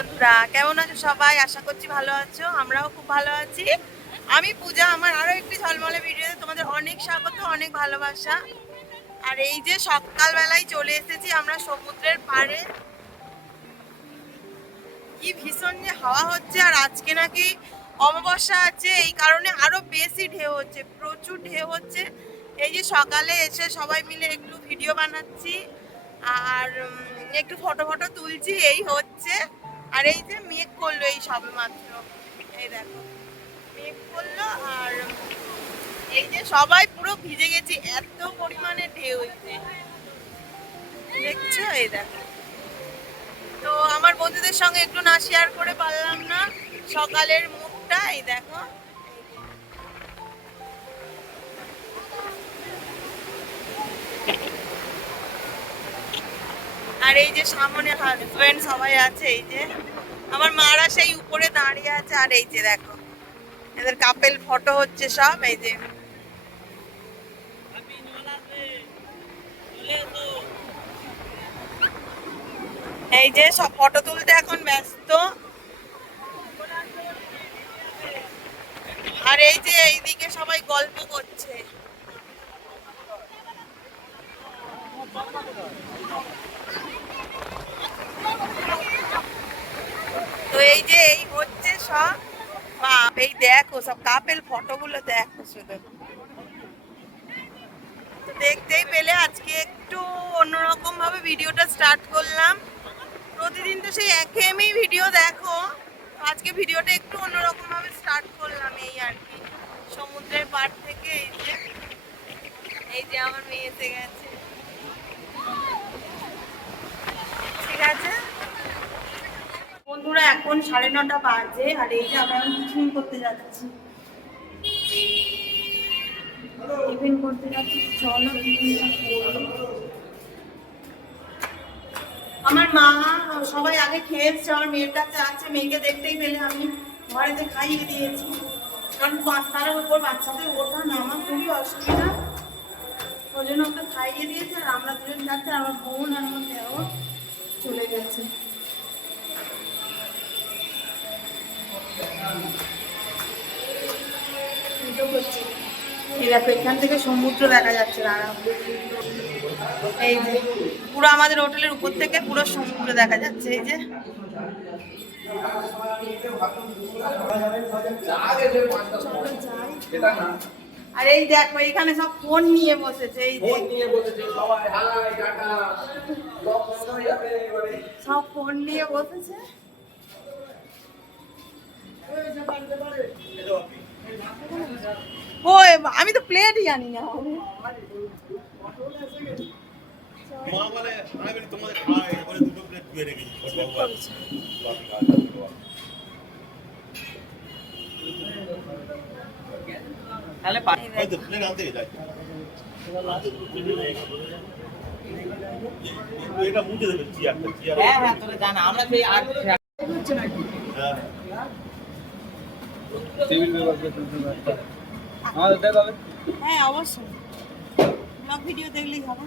বন্ধুরা, কেমন আছো সবাই? আশা করছি ভালো আছো। আমরাও খুব ভালো আছি। আমি পূজা, আমার আরো একটি ঝলমলে ভিডিওতে তোমাদের অনেক স্বাগত, অনেক ভালোবাসা। আর এই যে সকালবেলায় চলে এসেছি আমরা সমুদ্রের পাড়ে। কি ভীষণ যে হাওয়া হচ্ছে, আর আজকে নাকি অমাবস্যা আছে, এই কারণে আরো বেশি ঢেউ হচ্ছে, প্রচুর ঢেউ হচ্ছে। এই যে সকালে এসে সবাই মিলে একটু ভিডিও বানাচ্ছি আর একটু ফটো ফটো তুলছি, এই হচ্ছে। আর এই যে মেঘ করলো এই সবে মাত্র, এই দেখো মেঘ করলো। আর এই যে সবাই পুরো ভিজে গেছি, এত পরিমাণে ঢেউ হয়েছে, দেখছো? এই দেখো। তো আমার বন্ধুদের সঙ্গে একটু না শেয়ার করে পারলাম না সকালের মুখটা। এই দেখো, আর এই যে সামনে হাজবেন্ড সবাই আছে। এই যে আমার মারা সেই উপরে দাঁড়িয়ে আছে। আর এই যে দেখো এদের কাপেল ফটো হচ্ছে সব। এই যে এই যে সব ফটো তুলতে এখন ব্যস্ত। আর এই যে এইদিকে সবাই গল্প করছে। তো এই যে এই হচ্ছে সব। বাপ, এই দেখো সব কাপেল ফটোগুলো দেখো শুধু। তো দেখতেই পেলে আজকে একটু অন্যরকম ভাবে ভিডিওটা স্টার্ট করলাম। প্রতিদিন তো সেই একঘেয়েমি ভিডিও দেখো, আজকে ভিডিওটা একটু অন্যরকম ভাবে স্টার্ট করলাম। এই আর কি, সমুদ্রের পাড় থেকে। এই যে আমার মেয়ে এসে গেছে। ঠিক আছে বন্ধুরা, এখন 9:30 বাজে। আর এই যে আমরা এখন টিফিন করতে যাচ্ছি। চলো টিফিনটা করি। আমার মা সবাই আগে খেয়ে এসছে, আমার মেয়ের কাছে আছে। মেয়েকে দেখতেই পেলে আমি ঘরেতে খাইয়ে দিয়েছি, কারণ 5টার উপর বাচ্চাদের ওঠা নামা খুবই অসুবিধা। ওই জন্য ওকে খাইয়ে দিয়েছে। আর আমরা দুজন যাচ্ছি, আমার বোন আর আমার দেওর চলে গেছে। এই দেখো এখান থেকে সমুদ্র দেখা যাচ্ছে। এই যে পুরো আমাদের হোটেলের উপর থেকে পুরো সমুদ্র দেখা যাচ্ছে। এই যে আর এই দেখো এখানে সব ফোন নিয়ে বসেছে। এই যে সব ফোন নিয়ে বসেছে। ও, আমি তো প্লেটই জানি না। হ্যাঁ অবশ্যই, ব্লগ ভিডিও দেখলেই হবে।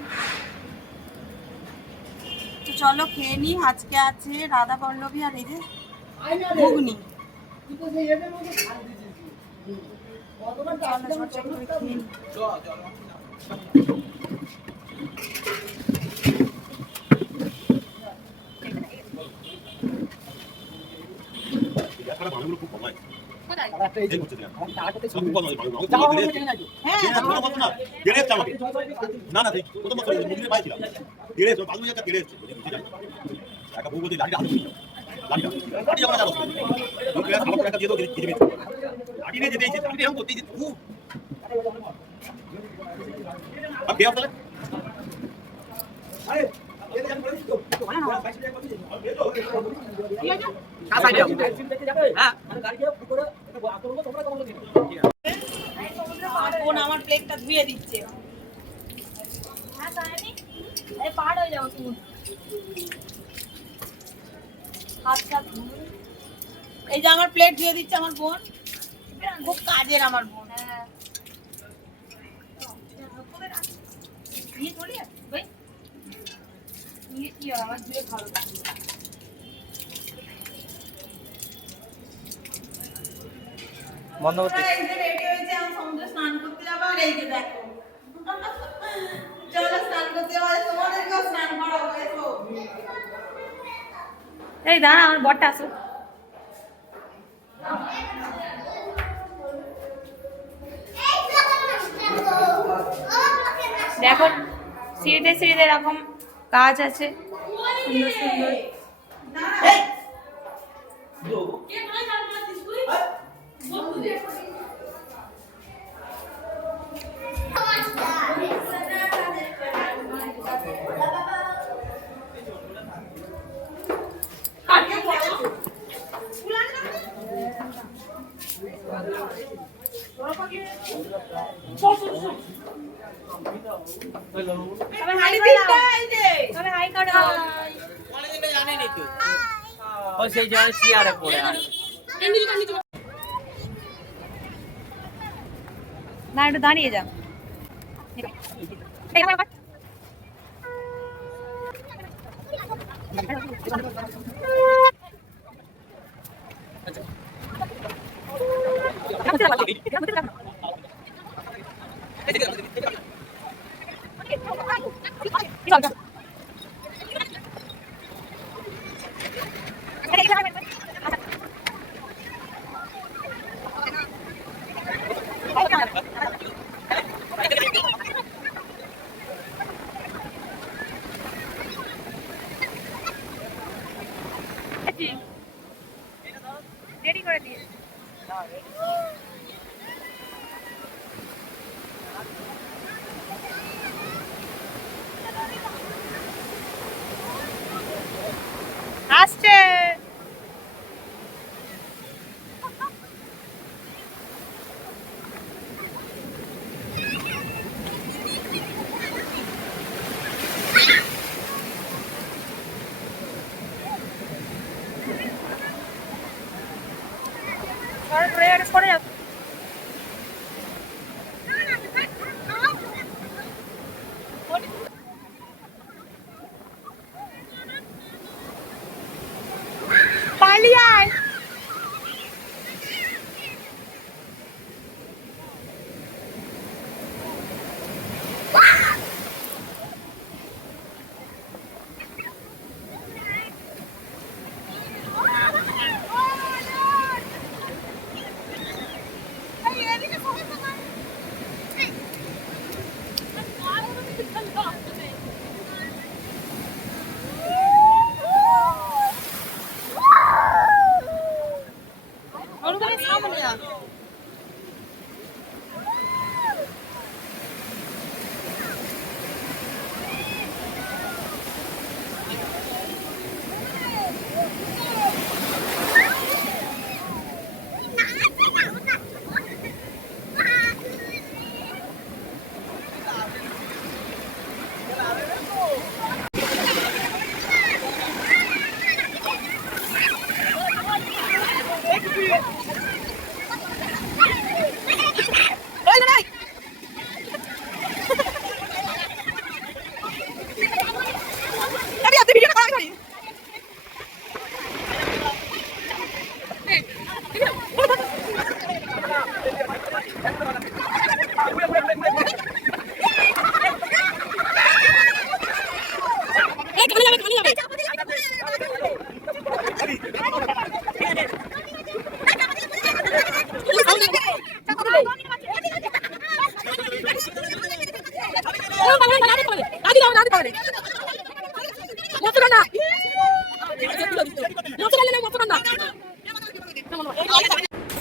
তো চলো খেয়ে নি। আজকে আছে রাধা পল্লবী আর এই যে ঘুগনি। বোন আমার প্লেটটা ধুয়ে দিচ্ছে। এই যে আমার প্লেট ধুয়ে দিচ্ছে আমার বোন, খুব কাজের আমার বোন। বন্ধ করতে। এই যে রেডি হয়েছে, আমি সমুদ্রে স্নান করতে যাবো। আর এই যে দেখো, চলো স্নান করতে যাবো, তোমাদেরকেও স্নান করাবো। এসো। এই দাঁড়া, আমার বরটা আসুক। দেখো সিঁড়িতে সিঁড়িতে এরকম কাজ আছে, সুন্দর সুন্দর। ও সেই জন্য চেয়ারে পড়ে আছে। না একটু দাঁড়িয়ে যা। রেডি করে দিয়ে আসছে। পড়ে যাও। পালিয়ে আয়।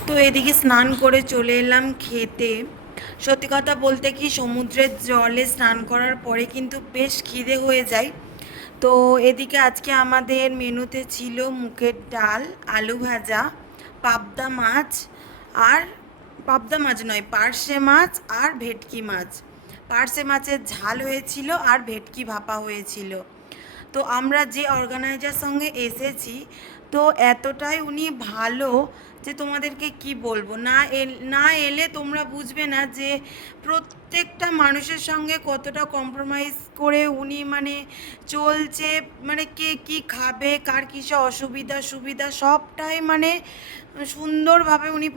তো এদিকে স্নান করে চলে এলাম খেতে। সত্যি কথা বলতে কি, সমুদ্রের জলে স্নান করার পরে কিন্তু বেশ খিদে হয়ে যায়। তো এদিকে আজকে আমাদের মেনুতে ছিল মুগের ডাল, আলু ভাজা, পাবদা মাছ, আর পাবদা মাছ নয়, পার্শে মাছ আর ভেটকি মাছ। পার্শে মাছের ঝাল হয়েছিল আর ভেটকি ভাপা হয়েছিল। তো আমরা যে অর্গানাইজার সঙ্গে এসেছি, তো এতটাই উনি ভালো যে তোমাদেরকে কি বলবো, না এলে তোমরা বুঝবে না যে প্রত্যেকটা মানুষের সঙ্গে কতটা কম্প্রোমাইজ করে উনি মানে চলছে, মানে কে কি খাবে, কার কিসে অসুবিধা সুবিধা সবটাই মানে সুন্দরভাবে উনি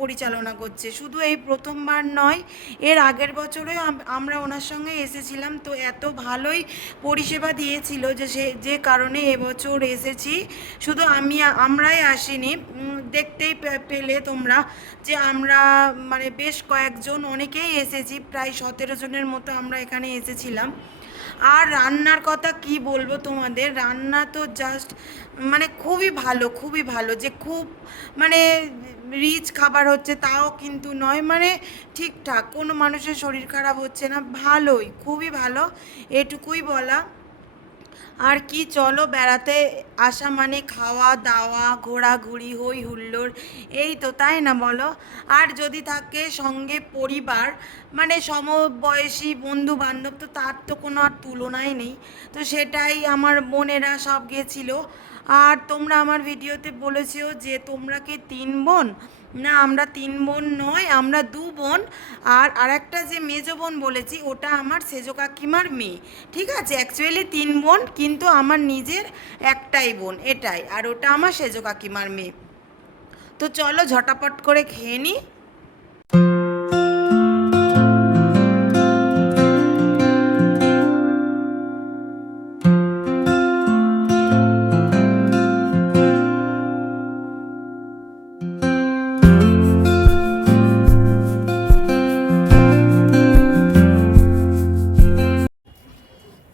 পরিচালনা করছে। শুধু এই প্রথমবার নয়, এর আগের বছরেও আমরা ওনার সঙ্গে এসেছিলাম, তো এত ভালোই পরিষেবা দিয়েছিল যে কারণে এবছর এসেছি। শুধু আমরাই আসিনি, দেখতেই পেলে তোমরা যে আমরা মানে বেশ কয়েকজন অনেকেই এসেছি, প্রায় 17 জনের মতো আমরা এখানে এসেছিলাম। আর রান্নার কথা কি বলবো তোমাদের, রান্না তো জাস্ট মানে খুবই ভালো যে খুব মানে রিচ খাবার হচ্ছে তাও কিন্তু নয়, মানে ঠিকঠাক, কোনো মানুষের শরীর খারাপ হচ্ছে না, ভালোই, খুবই ভালো, এটুকুই বলা। আর কি, চলো, বেড়াতে আসা মানে খাওয়া দাওয়া ঘোরাঘুরি হই হুল্লোড়, এই তো, তাই না বলো? আর যদি থাকে সঙ্গে পরিবার মানে সমবয়সী বন্ধু বান্ধব, তো তার তো কোনো আর তুলনাই নেই। তো সেটাই, আমার বোনেরা সব গেছিলো। আর তোমরা আমার ভিডিওতে বলেছো যে তোমরা কি 3 বোন, না আমরা 3 বোন নয়, আমরা 2 বোন। আর আরেকটা যে মেজো বোন বলেছি ওটা আমার সেজো কাকিমার মেয়ে, ঠিক আছে? অ্যাকচুয়ালি 3 বোন, কিন্তু আমার নিজের একটাই বোন, এটাই, আর ওটা আমার সেজো কাকিমার মেয়ে। তো চলো ঝটাপট করে খেয়ে নিই।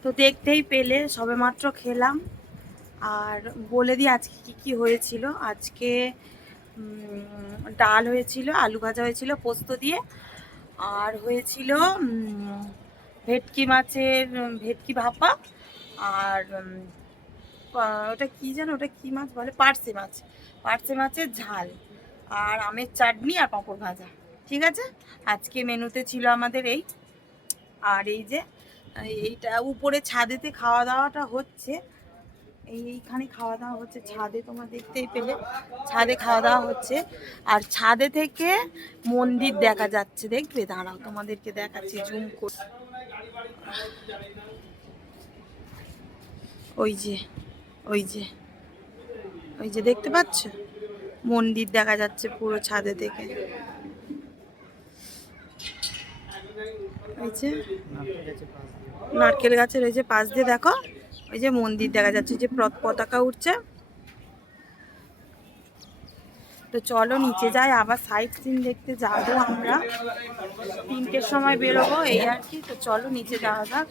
তো দেখতেই পেলে সবেমাত্র খেলাম। আর বলে দিই আজকে কি হয়েছিল। আজকে ডাল হয়েছিল, আলু ভাজা হয়েছিল পোস্ত দিয়ে, আর হয়েছিল ভেটকি মাছের ভেটকি ভাপা, আর ওটা কি জানো, ওটা কি মাছ বলে, পার্সে মাছের ঝাল, আর আমের চাটনি আর পাঁপড় ভাজা। ঠিক আছে, আজকে মেনুতে ছিল আমাদের এই। আর এই যে এইটা উপরে ছাদেতে খাওয়া দাওয়াটা হচ্ছে, এইখানে খাওয়া দাওয়া হচ্ছে ছাদে, তোমরা দেখতেই পেলে ছাদে খাওয়া দাওয়া হচ্ছে। আর ছাদে থেকে মন্দির দেখা যাচ্ছে, দেখবে, দাঁড়াও তোমাদেরকে দেখাচ্ছি জুম করে। ওই যে ওই যে ওই যে দেখতে পাচ্ছ, মন্দির দেখা যাচ্ছে পুরো ছাদে থেকে। ওই যে নারকেল গাছের ওই যে পাশ দিয়ে দেখো, ওই যে মন্দির দেখা যাচ্ছে, যে পতাকা উঠছে। তো চলো নিচে যাই, আবার সাইট সিন দেখতে যাবো আমরা, 3টের সময় বেরোবো, এই আর কি। তো চলো নিচে যাওয়া যাক।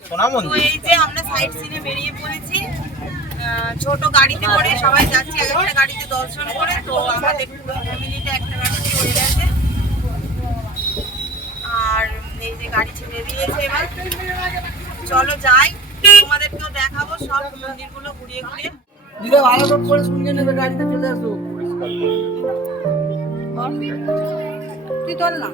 তো এই যে আমরা সাইট সিনে বেরিয়ে পড়েছি, ছোট গাড়িতে করে সবাই যাচ্ছি, একটা গাড়িতে 10 জন করে। তো আমাদের পুরো ফ্যামিলিটা একটা গাড়িতে হয়ে গেছে। আর এই যে গাড়ি ছেড়ে দিয়েছে, এবার চলো যাই, তোমাদেরকেও দেখাবো সব মন্দিরগুলো ঘুরিয়ে ঘুরিয়ে। দিলে ভালো করে শুনে নেবে, গাড়িতে চলে আসো। তুই তোল না।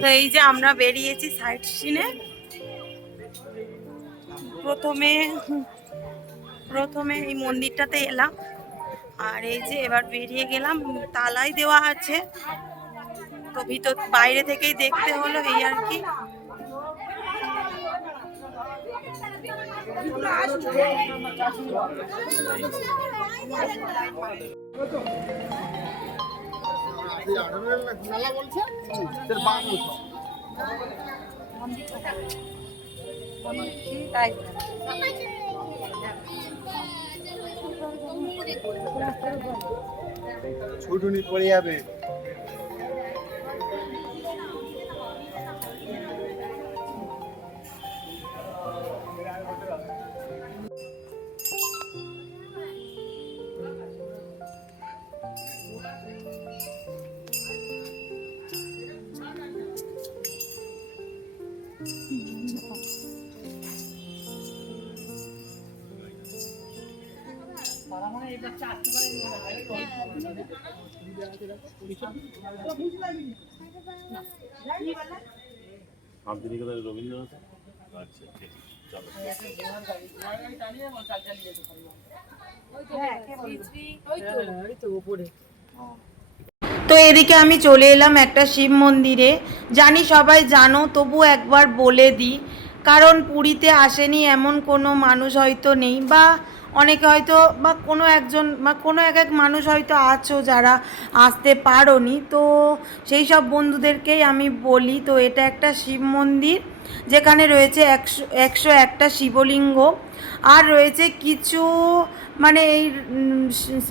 তো এই যে আমরা বেরিয়েছি সাইট সিনে। প্রথমে এই মন্দিরটাতে এলাম, আর এই যে এবার বেরিয়ে গেলাম, তালাই দেওয়া আছে, তো ভিতর বাইরে থেকেই দেখতে হলো, এই আর কি। ছুটুনি পড়ে যাবে। শান্তিনিকেতনের রবীন্দ্রনাথ। আচ্ছা ঠিক চলো। তো এদিকে আমি চলে এলাম একটা শিব মন্দিরে। জানি সবাই জানো, তবু একবার বলে দিই, কারণ পুরীতে আসেনি এমন কোনো মানুষ হয়তো নেই, বা অনেকে হয়তো বা কোনো একজন বা কোনো এক মানুষ হয়তো আছো যারা আসতে পারোনি। তো সেই সব বন্ধুদেরকেই আমি বলি, তো এটা একটা শিব মন্দির যেখানে রয়েছে 101টা শিবলিঙ্গ, আর রয়েছে কিছু মানে এই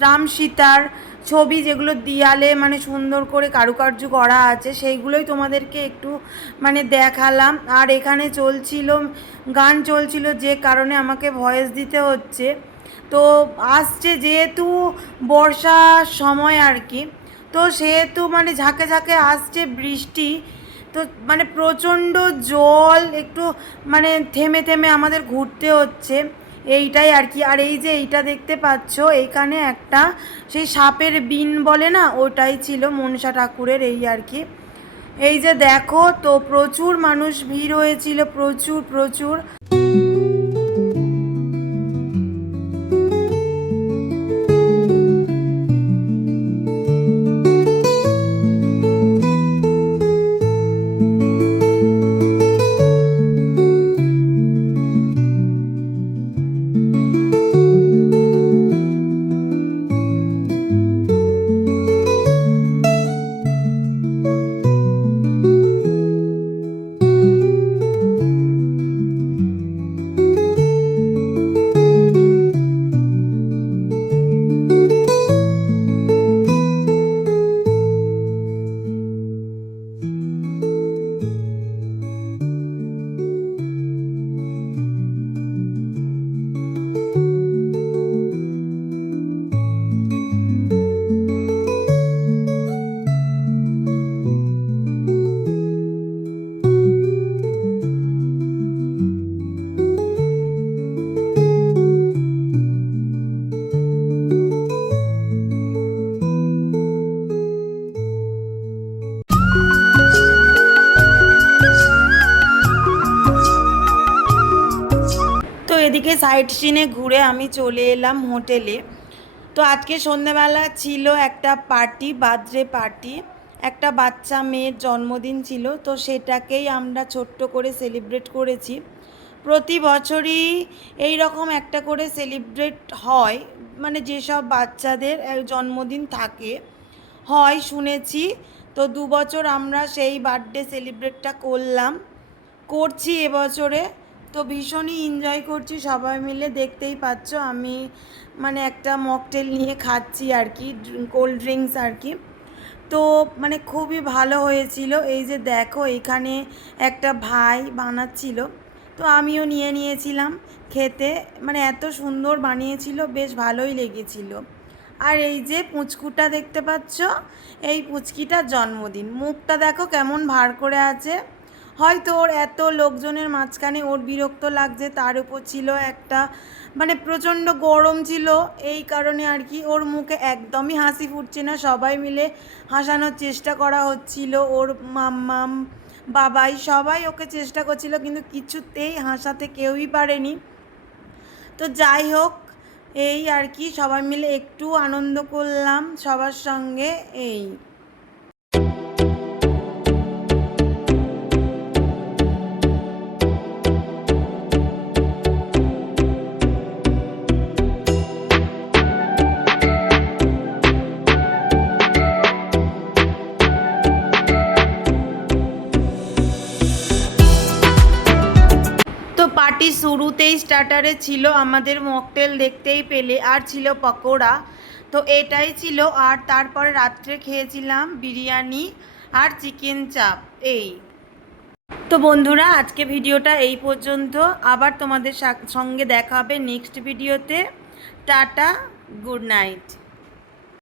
রাম সীতার ছবি যেগুলো দেয়ালে মানে সুন্দর করে কারুকার্য করা আছে, সেইগুলোই তোমাদেরকে একটু মানে দেখালাম। আর এখানে গান চলছিল, যে কারণে আমাকে ভয়েস দিতে হচ্ছে। তো আসছে যেহেতু বর্ষার সময় আর কি, তো সেহেতু মানে ঝাঁকে ঝাঁকে আসছে বৃষ্টি, তো মানে প্রচণ্ড জল, একটু মানে থেমে থেমে আমাদের ঘুরতে হচ্ছে, এইটাই আর কি। আর এই যে এইটা দেখতে পাচ্ছ, এইখানে একটা সেই সাপের বিন বলে না, ওটাই ছিল মনসা ঠাকুরের, এই আর কি। এই যে দেখো, তো প্রচুর মানুষ ভিড় হয়েছিল, প্রচুর প্রচুর। এদিকে সাইট সিনে ঘুরে আমি চলে এলাম হোটেলে। তো আজকে সন্ধ্যেবেলা ছিল একটা পার্টি, বার্থডে পার্টি, একটা বাচ্চা মেয়ের জন্মদিন ছিল, তো সেটাকেই আমরা ছোট্ট করে সেলিব্রেট করেছি। প্রতি বছরই এই রকম একটা করে সেলিব্রেট হয়, মানে যেসব বাচ্চাদের জন্মদিন থাকে হয় শুনেছি। তো 2 বছর আমরা সেই বার্থডে সেলিব্রেটটা করছি এবছরে। তো ভীষণই এনজয় করছি সবাই মিলে, দেখতেই পাচ্ছ আমি মানে একটা মকটেল নিয়ে খাচ্ছি আর কি, কোল্ড ড্রিঙ্কস আর কি। তো মানে খুবই ভালো হয়েছিল। এই যে দেখো, এখানে একটা ভাই বানাচ্ছিল, তো আমিও নিয়েছিলাম খেতে, মানে এত সুন্দর বানিয়েছিল, বেশ ভালোই লেগেছিল। আর এই যে পুচকুটা দেখতে পাচ্ছ, এই পুচকিটার জন্মদিন, মুখটা দেখো কেমন ভার করে আছে। হয়তো ওর এত লোকজনের মাঝখানে ওর বিরক্ত লাগছে, তার উপর ছিল একটা মানে প্রচণ্ড গরম ছিল, এই কারণে আর কি ওর মুখে একদমই হাসি ফুটছে না। সবাই মিলে হাসানোর চেষ্টা করা হচ্ছিল, ওর মাম্মাম বাবাই সবাই ওকে চেষ্টা করছিল, কিন্তু কিছুতেই হাসাতে কেউই পারেনি। তো যাই হোক, এই আর কি সবাই মিলে একটু আনন্দ করলাম সবার সঙ্গে, এই। পার্টি শুরুতেই স্টার্টারে ছিল আমাদের মকটেল, দেখতেই পেলে, আর ছিল পকোড়া। তো এটাই ছিল, আর তারপরে রাত্রে খেয়েছিলাম বিরিয়ানি আর চিকেন চাপ, এই। তো বন্ধুরা, আজকে ভিডিওটা এই পর্যন্ত, আবার তোমাদের সঙ্গে দেখা হবে নেক্সট ভিডিওতে। Tata, good night.